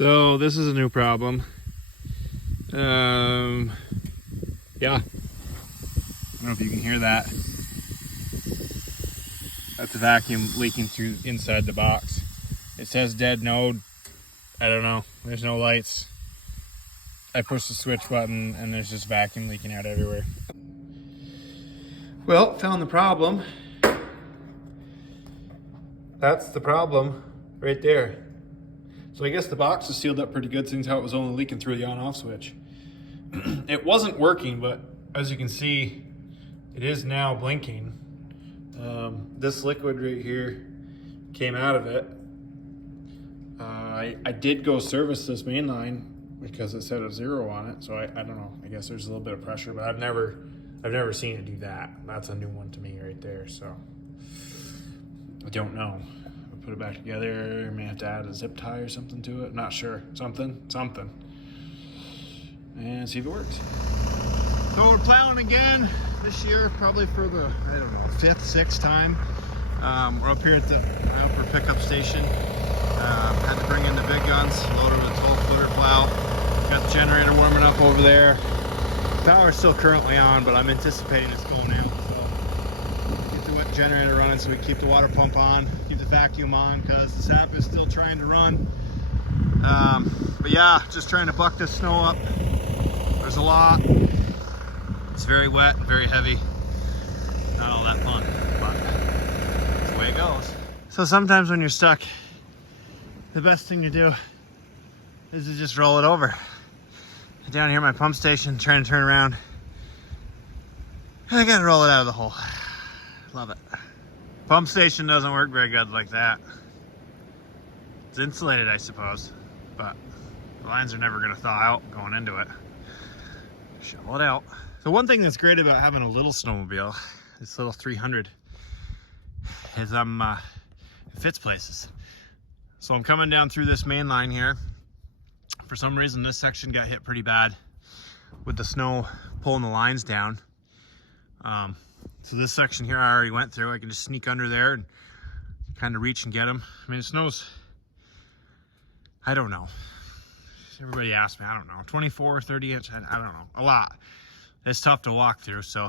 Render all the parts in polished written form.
So this is a new problem. Yeah, I don't know if you can hear that. That's a vacuum leaking through inside the box. It says dead node. I don't know. There's no lights. I push the switch button and there's just vacuum leaking out everywhere. Well, found the problem. That's the problem right there. So I guess the box is sealed up pretty good, seeing how it was only leaking through the on-off switch. It wasn't working, but as you can see, it is now blinking. This liquid right here came out of it. I did go service this main line because it said a 0 on it, so I don't know. I guess there's a little bit of pressure, but I've never seen it do that. That's a new one to me right there, so I don't know. I'll put it back together. May have to add a zip tie or something to it. Not sure. Something. And see if it works. So we're plowing again this year, probably for the, I don't know, 5th, 6th time. We're up here at the upper pickup station. Had to bring in the big guns, loaded with a 12-footer plow. Got the generator warming up over there. Power's still currently on, but I'm anticipating it's going out. So get the wet generator running so we keep the water pump on, keep the vacuum on, because the sap is still trying to run. But yeah, just trying to buck this snow up. There's a lot. It's very wet, very heavy. Not all that fun, but that's the way it goes. So sometimes when you're stuck, the best thing to do is to just roll it over. Down here at my pump station, trying to turn around. I gotta roll it out of the hole. Love it. Pump station doesn't work very good like that. It's insulated, I suppose, but the lines are never gonna thaw out going into it. Shovel it out. So one thing that's great about having a little snowmobile, this little 300, is it fits places. So I'm coming down through this main line here. For some reason, this section got hit pretty bad with the snow pulling the lines down. So this section here I already went through. I can just sneak under there and kind of reach and get them. I mean, it snows, I don't know. Everybody asks me, I don't know, 24, 30 inch, I don't know, a lot. It's tough to walk through, so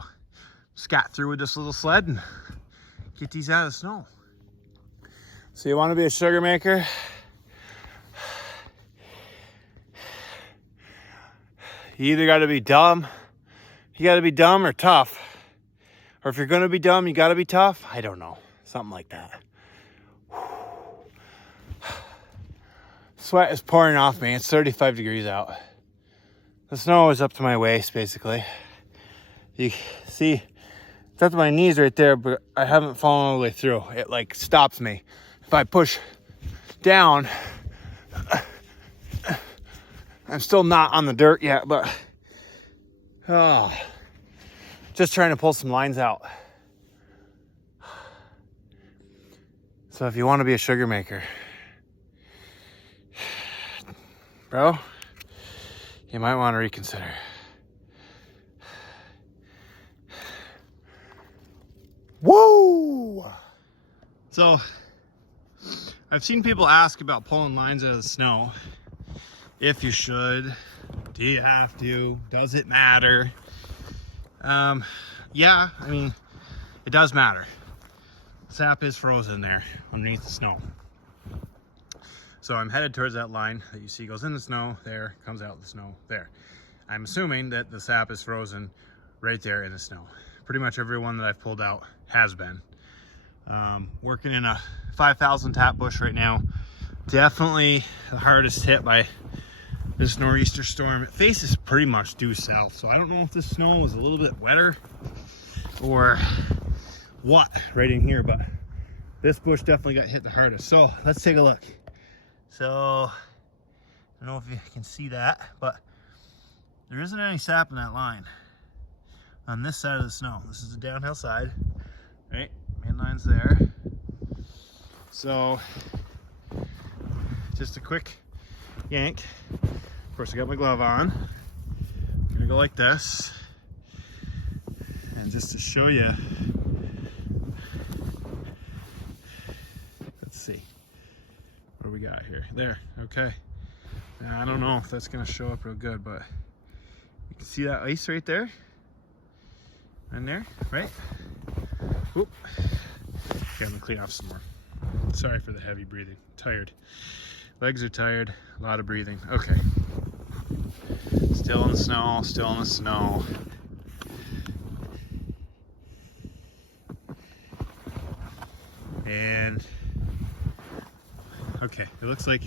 scat through with this little sled and get these out of the snow. So you want to be a sugar maker? You either got to be dumb, or tough. Or if you're going to be dumb, you got to be tough. I don't know. Something like that. Sweat is pouring off me. It's 35 degrees out. The snow is up to my waist, basically. You see, it's up to my knees right there, but I haven't fallen all the way through. It like stops me. If I push down, I'm still not on the dirt yet, but just trying to pull some lines out. So if you want to be a sugar maker, bro, you might want to reconsider. Woo! So I've seen people ask about pulling lines out of the snow. If you should, do you have to? Does it matter? Yeah, I mean, it does matter. Sap is frozen there underneath the snow. So I'm headed towards that line that you see goes in the snow there, comes out the snow there. I'm assuming that the sap is frozen right there in the snow. Pretty much every one that I've pulled out has been. Working in a 5,000 tap bush right now. Definitely the hardest hit by this nor'easter storm. It faces pretty much due south, so I don't know if this snow was a little bit wetter or what right in here, but this bush definitely got hit the hardest. So let's take a look. So I don't know if you can see that, but there isn't any sap in that line on this side of the snow. This is the downhill side, right? Main line's there. So just a quick yank. Of course, I got my glove on. I'm gonna go like this. And just to show you, let's see. What do we got here? There, okay. Now, I don't know if that's gonna show up real good, but you can see that ice right there. In there, right? Oop. Okay, I'm gonna clean off some more. Sorry for the heavy breathing. Tired. Legs are tired. A lot of breathing. Okay. Still in the snow. Still in the snow. And okay, it looks like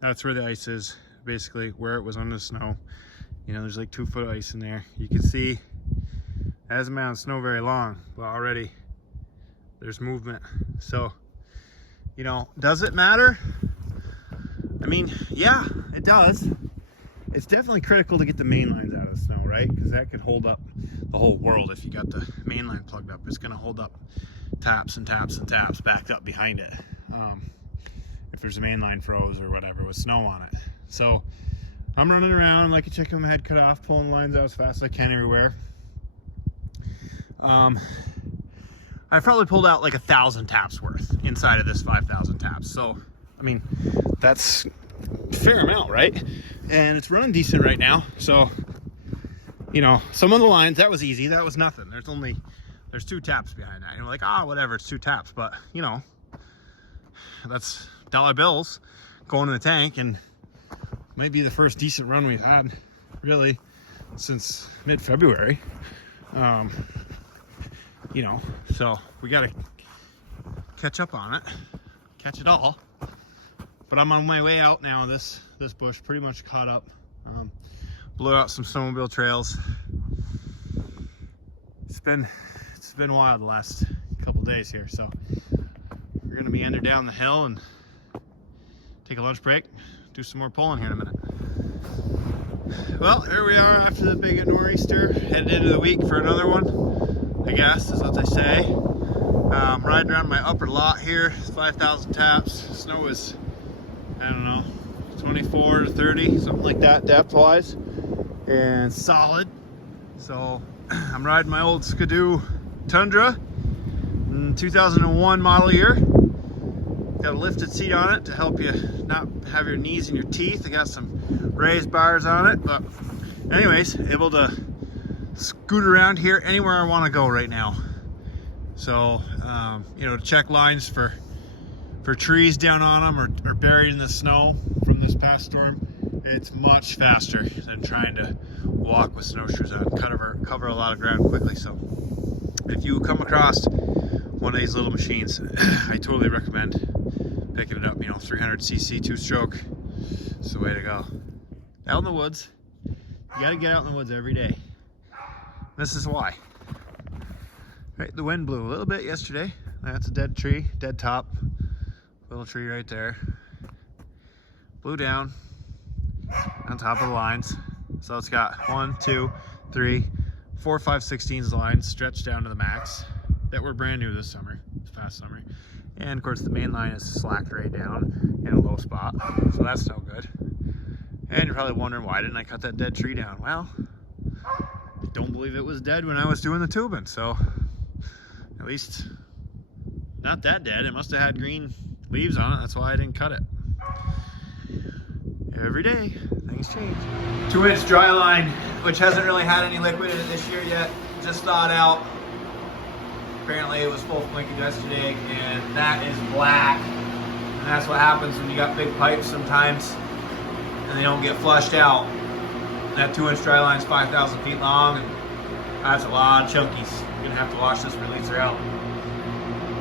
that's where the ice is. Basically, where it was under the snow. You know, there's like 2 foot of ice in there. You can see it hasn't been on snow very long, but already there's movement. So, you know, does it matter? I mean, yeah, it does. It's definitely critical to get the main lines out of the snow, right? Because that could hold up the whole world if you got the main line plugged up. It's going to hold up taps and taps and taps backed up behind it. If there's a main line froze or whatever with snow on it. So I'm running around like a chicken with my head cut off, pulling lines out as fast as I can everywhere. I probably pulled out like 1,000 taps worth inside of this 5,000 taps. So, I mean, that's a fair amount, right? And it's running decent right now. So, you know, some of the lines, that was easy. That was nothing. There's 2 taps behind that. And you're like, whatever, it's 2 taps. But, you know, that's dollar bills going in the tank, and might be the first decent run we've had, really, since mid-February. You know, so we got to catch up on it, catch it all. But I'm on my way out now. This bush pretty much caught up. Blew out some snowmobile trails. It's been wild the last couple days here. So we're gonna meander down the hill and take a lunch break, do some more pulling here in a minute. Well, here we are after the big nor'easter, headed into the week for another one, I guess is what they say. Riding around my upper lot here, 5,000 taps. Snow is, I don't know, 24 to 30, something like that depth-wise, and solid. So I'm riding my old Skidoo Tundra, 2001 model year. Got a lifted seat on it to help you not have your knees in your teeth. I got some raised bars on it, but anyways, able to scoot around here anywhere I want to go right now. So, you know, to check lines for trees down on them or buried in the snow from this past storm, it's much faster than trying to walk with snowshoes on. Cover a lot of ground quickly. So if you come across one of these little machines, I totally recommend picking it up. You know, 300cc 2-stroke. It's the way to go. Out in the woods. You gotta get out in the woods every day. This is why. Right, the wind blew a little bit yesterday. That's a dead tree, dead top. Little tree right there. Blew down on top of the lines. So it's got 1, 2, 3, 4, 5, 16 lines stretched down to the max that were brand new this past summer. And of course the main line is slacked right down in a low spot. So that's no good. And you're probably wondering, why didn't I cut that dead tree down? Well, I don't believe it was dead when I was doing the tubing. So at least not that dead. It must have had green leaves on it. That's why I didn't cut it. Every day, things change. 2-inch dry line, which hasn't really had any liquid in it this year yet. Just thawed out. Apparently it was full of liquid yesterday, and that is black. And that's what happens when you got big pipes sometimes, and they don't get flushed out. That 2-inch dry line is 5,000 feet long, and that's a lot of chunkies. You're gonna have to wash this releaser out.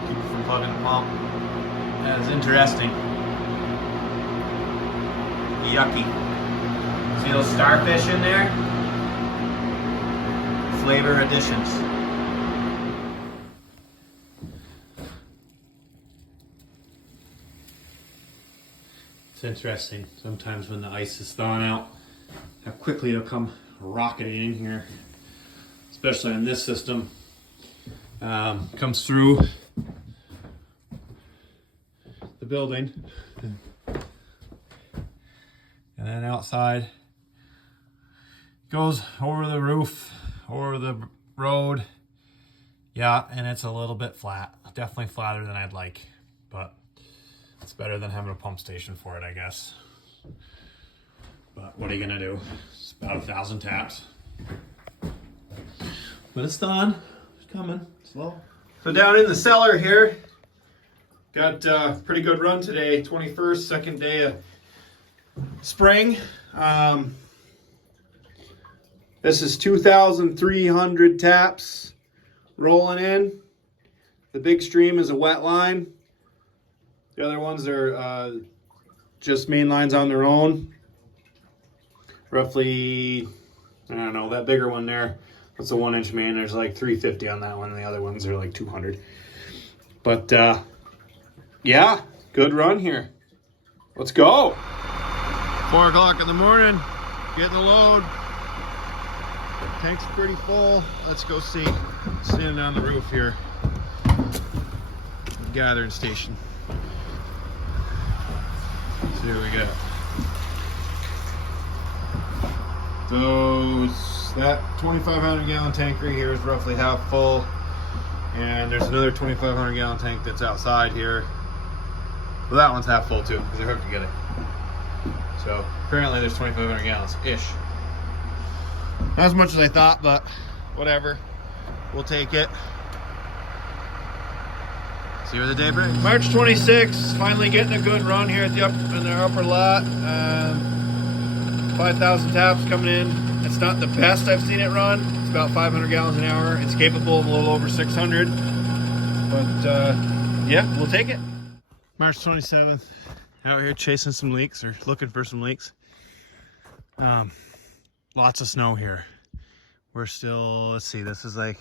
Keep it from plugging the pump. That is interesting. Yucky. See those starfish in there? Flavor additions. It's interesting sometimes when the ice is thawing out, how quickly it'll come rocketing in here, especially on this system. Comes through the building and then outside, goes over the roof, over the road. Yeah, and it's a little bit flat, definitely flatter than I'd like, but it's better than having a pump station for it, I guess. But what are you gonna do? It's about 1,000 taps. But it's done. It's coming slow. So down in the cellar here, got a pretty good run today. 21st, second day of spring. This is 2,300 taps rolling in. The big stream is a wet line. The other ones are just main lines on their own. Roughly, I don't know, that bigger one there, that's a 1-inch main. There's like 350 on that one, and the other ones are like 200. But yeah, good run here. Let's go. 4 o'clock in the morning, getting the load. Tank's pretty full. Let's go see. Standing on the roof here. Gathering station. See what we got. So that 2,500 gallon tank right here is roughly half full. And there's another 2,500 gallon tank that's outside here. Well, that one's half full too, because I hooked to get it. So apparently there's 2,500 gallons-ish. Not as much as I thought, but whatever. We'll take it. See where the day brings. March 26th, finally getting a good run here at the upper lot. 5,000 taps coming in. It's not the best I've seen it run. It's about 500 gallons an hour. It's capable of a little over 600. But yeah, we'll take it. March 27th, out here chasing some leaks or looking for some leaks. Lots of snow here. We're still, let's see, this is like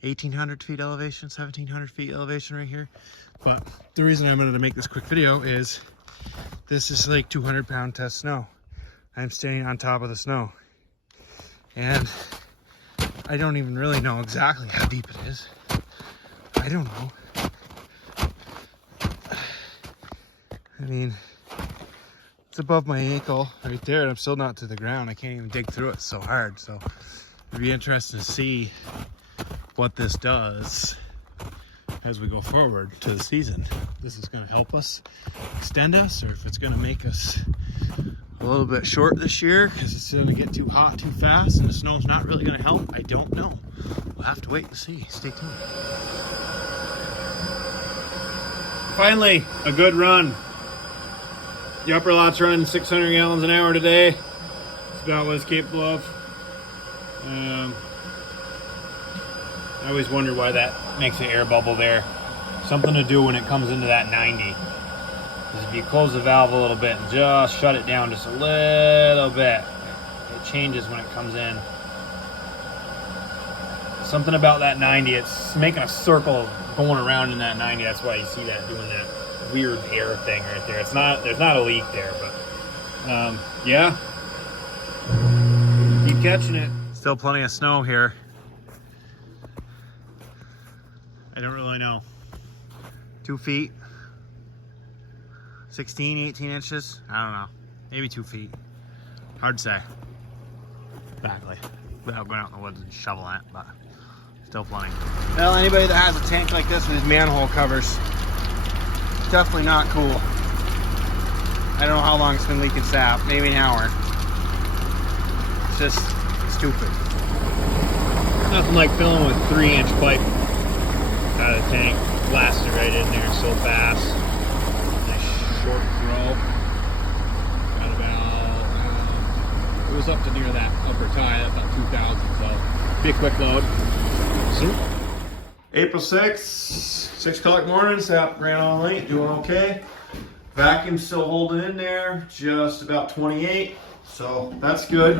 1,800 feet elevation, 1,700 feet elevation right here. But the reason I'm going to make this quick video is this is like 200-pound test snow. I'm standing on top of the snow. And I don't even really know exactly how deep it is. I don't know. I mean, it's above my ankle right there, and I'm still not to the ground. I can't even dig through it so hard. So it'd be interesting to see what this does as we go forward to the season. If this is going to help us extend us, or if it's going to make us a little bit short this year because it's going to get too hot too fast and the snow's not really going to help. I don't know. We'll have to wait and see. Stay tuned. Finally, a good run. The upper lot's running 600 gallons an hour today. It's about what it's capable of. I always wonder why that makes an air bubble there. Something to do when it comes into that 90. Because if you close the valve a little bit and just shut it down just a little bit, it changes when it comes in. Something about that 90, it's making a circle going around in that 90. That's why you see that doing that weird air thing right there. It's not, there's not a leak there, but yeah, keep catching it. Still plenty of snow here. I don't really know. 2 feet, 16, 18 inches. I don't know, maybe 2 feet. Hard to say exactly without going out in the woods and shoveling it, but still plenty. Well, anybody that has a tank like this with these manhole covers, definitely not cool. I don't know how long it's been leaking sap, maybe an hour. It's just stupid. Nothing like filling with 3-inch pipe out of the tank. Blasted right in there so fast. Nice short throw. Got about, it was up to near that upper tie, that's about 2,000, so be a quick load. See? April 6th, 6 o'clock morning, sap ran all late, doing okay. Vacuum's still holding in there, just about 28, so that's good.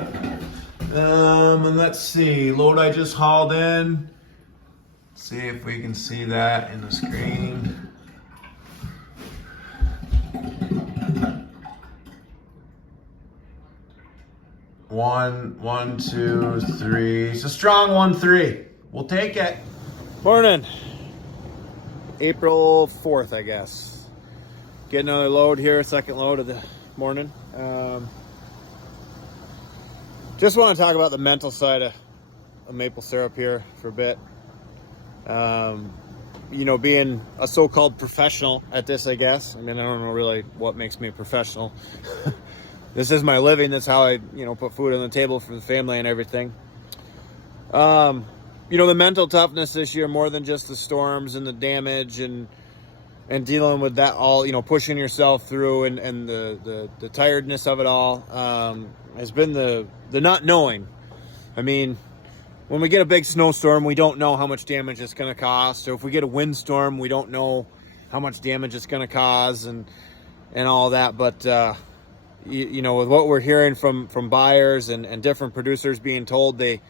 And let's see, load I just hauled in. See if we can see that in the screen. One, 2, 3. It's a strong 1-3. We'll take it. Morning. April 4th, I guess. Get another load here, second load of the morning. Just want to talk about the mental side of maple syrup here for a bit. You know, being a so-called professional at this, I guess. I mean, I don't know really what makes me a professional. this is my living. That's how I, put food on the table for the family and everything. The mental toughness this year, more than just the storms and the damage and dealing with that all, pushing yourself through and the tiredness of it all, has been the not knowing. I mean, when we get a big snowstorm, we don't know how much damage it's going to cost. Or if we get a windstorm, we don't know how much damage it's going to cause and all that. But, with what we're hearing from buyers and different producers being told they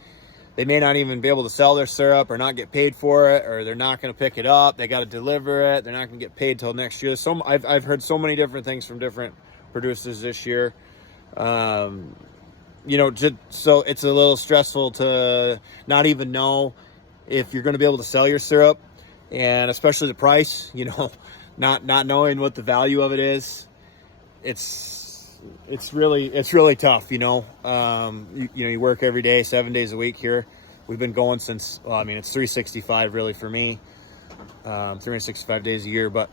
may not even be able to sell their syrup or not get paid for it, or they're not going to pick it up. They got to deliver it. They're not going to get paid till next year. So I've heard so many different things from different producers this year. So it's a little stressful to not even know if you're going to be able to sell your syrup, and especially the price, not knowing what the value of it is. It's really tough, you work every day, 7 days a week here. We've been going since, it's 365 really for me, 365 days a year, but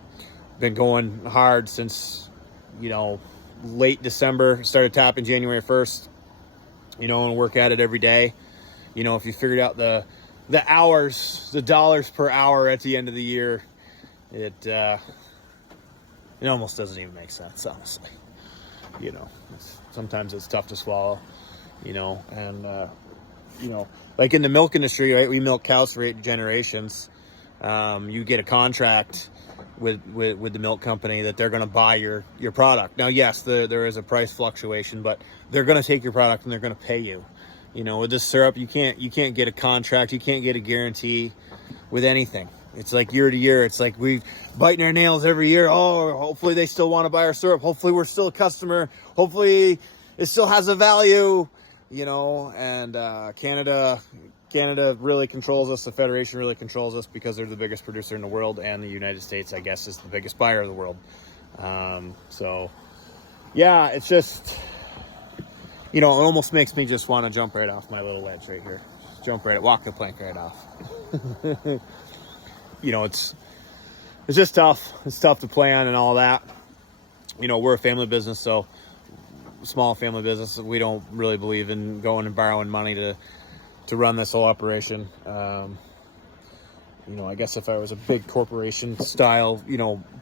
been going hard since, late December, started tapping January 1st, and work at it every day. If you figured out the hours, the dollars per hour at the end of the year, it almost doesn't even make sense, honestly. Sometimes it's tough to swallow, and, like in the milk industry, right? We milk cows for 8 generations. You get a contract with the milk company that they're going to buy your product. Now, yes, there is a price fluctuation, but they're going to take your product and they're going to pay you. With this syrup, you can't get a contract. You can't get a guarantee with anything. It's like year to year. It's like we biting our nails every year. Oh, hopefully they still want to buy our syrup. Hopefully we're still a customer. Hopefully it still has a value, and Canada really controls us. The Federation really controls us because they're the biggest producer in the world, and the United States, I guess, is the biggest buyer of the world. So yeah, it's just, it almost makes me just want to jump right off my little ledge right here. Walk the plank right off. It's just tough. It's tough to plan and all that. We're a family business, so small family business. We don't really believe in going and borrowing money to run this whole operation. I guess if I was a big corporation style,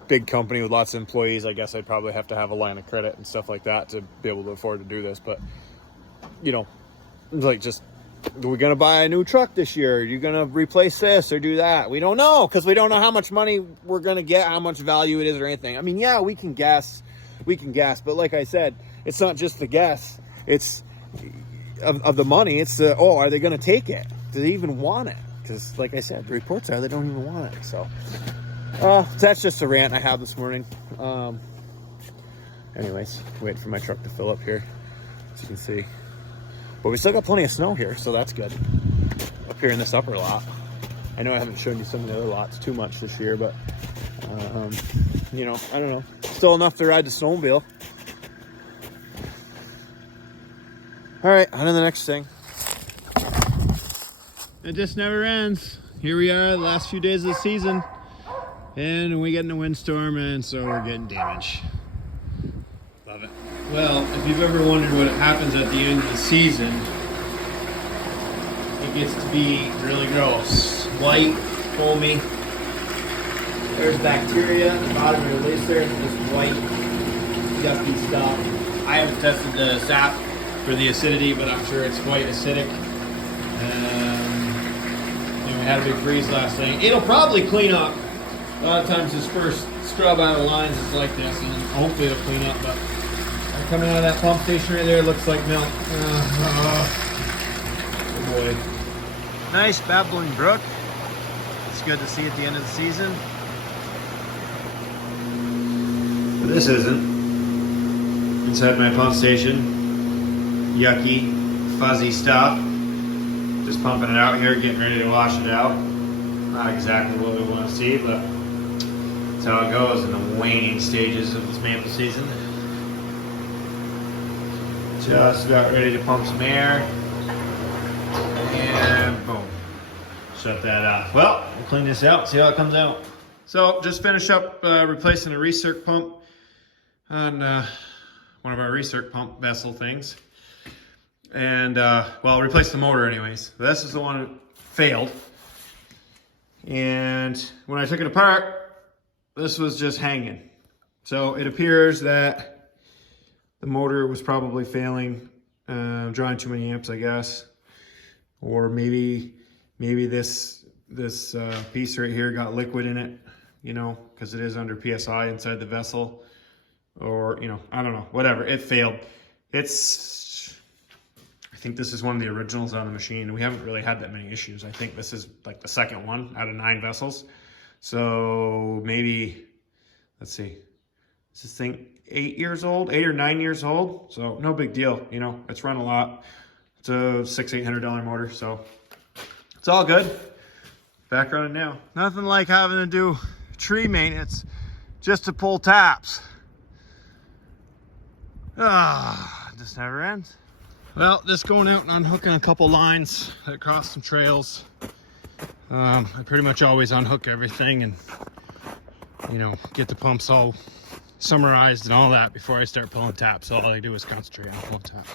big company with lots of employees, I guess I'd probably have to have a line of credit and stuff like that to be able to afford to do this. But, are we going to buy a new truck this year? Are you going to replace this or do that? We don't know, because we don't know how much money we're going to get, how much value it is or anything. I mean, yeah, we can guess. But like I said, it's not just the guess. It's of the money. It's are they going to take it? Do they even want it? Because like I said, the reports are they don't even want it. So that's just a rant I have this morning. Anyways, waiting for my truck to fill up here, as you can see. But we still got plenty of snow here, so that's good. Up here in this upper lot. I know I haven't shown you some of the other lots too much this year, but, I don't know. Still enough to ride the snowmobile. All right, on to the next thing. It just never ends. Here we are, the last few days of the season, and we get in a windstorm, and so we're getting damage. Love it. Well, if you've ever wondered what happens at the end of the season, it gets to be really gross. White, foamy. There's bacteria at the bottom of your release there. It's just white, yucky stuff. I haven't tested the sap for the acidity, but I'm sure it's quite acidic. We had a big freeze last night. It'll probably clean up. A lot of times this first scrub out of the lines is like this, and hopefully it'll clean up, but coming out of that pump station right there, it looks like milk. Oh boy. Nice babbling brook. It's good to see at the end of the season. But this isn't. Inside my pump station, yucky, fuzzy stuff. Just pumping it out here, getting ready to wash it out. Not exactly what we want to see, but that's how it goes in the waning stages of this maple season. Just about ready to pump some air, and boom, shut that off. Well, we'll clean this out, see how it comes out. So just finished up replacing a recirc pump on one of our recirc pump vessel things. And, well, replaced the motor anyways. This is the one that failed. And when I took it apart, this was just hanging. So it appears that the motor was probably failing, drawing too many amps, I guess. Or maybe this piece right here got liquid in it, you know, because it is under PSI inside the vessel. Or, you know, I don't know, whatever, it failed. I think this is one of the originals on the machine. We haven't really had that many issues. I think this is like the second one out of 9 vessels. So maybe, let's see, is this thing 8 years old, 8 or 9 years old? So no big deal, you know, it's run a lot. It's a $600-800 motor, so it's all good. Back running now. Nothing like having to do tree maintenance just to pull taps. This never ends. Well, just going out and unhooking a couple lines that cross some trails. I pretty much always unhook everything and, you know, get the pumps all summarized and all that before I start pulling taps. So all I do is concentrate on pulling taps.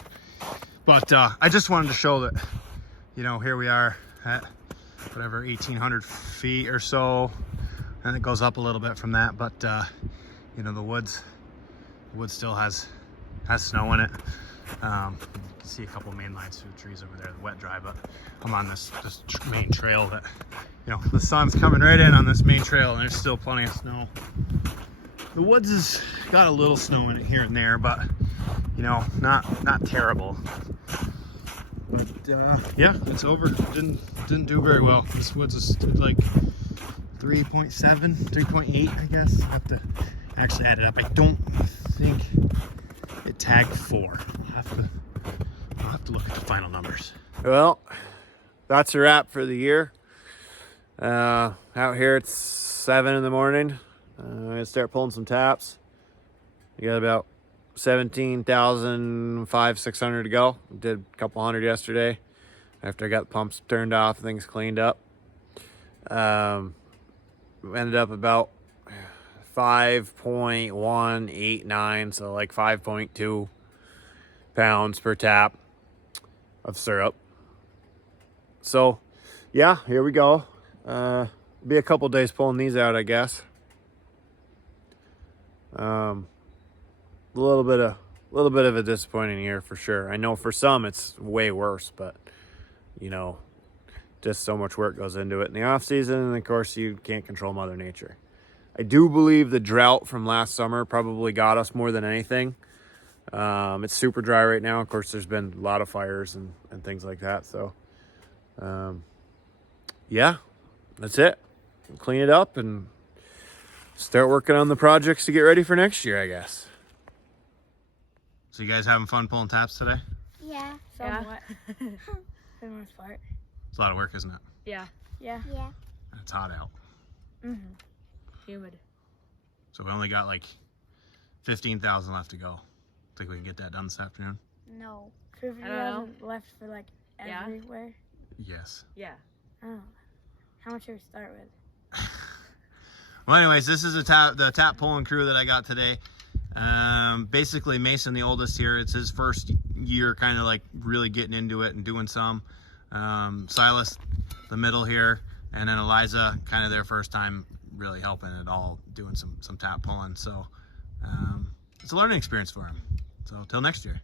But I just wanted to show that, you know, here we are at whatever 1,800 feet or so, and it goes up a little bit from that. But you know, the wood still has snow in it. You can see a couple main lines through the trees over there, the wet dry, but I'm on this main trail that, you know, the sun's coming right in on this main trail and there's still plenty of snow. The woods has got a little snow in it here and there, but, you know, not terrible. But yeah, it's over. Didn't do very well. This woods is like 3.7, 3.8, I guess. I have to actually add it up. I don't think it tagged 4. I'll have to look at the final numbers. Well, that's a wrap for the year. Out here it's 7 in the morning. I'm gonna start pulling some taps. We got about 17,500-600 to go. Did a couple hundred yesterday after I got the pumps turned off, things cleaned up. Ended up about 5.189, so like 5.2 pounds per tap of syrup. So yeah, here we go. Be a couple days pulling these out, I guess. A little bit of a disappointing year for sure. I know for some it's way worse, but you know, just so much work goes into it in the off season, and of course you can't control Mother Nature. I do believe the drought from last summer probably got us more than anything. It's super dry right now. Of course, there's been a lot of fires and things like that. So, yeah, that's it. Clean it up and start working on the projects to get ready for next year, I guess. So you guys having fun pulling taps today? Yeah. Somewhat. For the most part. It's a lot of work, isn't it? Yeah. Yeah. And it's hot out. Mm-hmm. Humid. So we only got like 15,000 left to go. Think we can get that done this afternoon? No. 50,000 left for like Yeah. everywhere. Yes. Yeah. Oh. How much should we start with? Well, anyways, this is the tap pulling crew that I got today. Basically, Mason, the oldest here, it's his first year kind of like really getting into it and doing some. Silas, the middle here, and then Eliza, kind of their first time really helping at all, doing some tap pulling. So it's a learning experience for him. So till next year.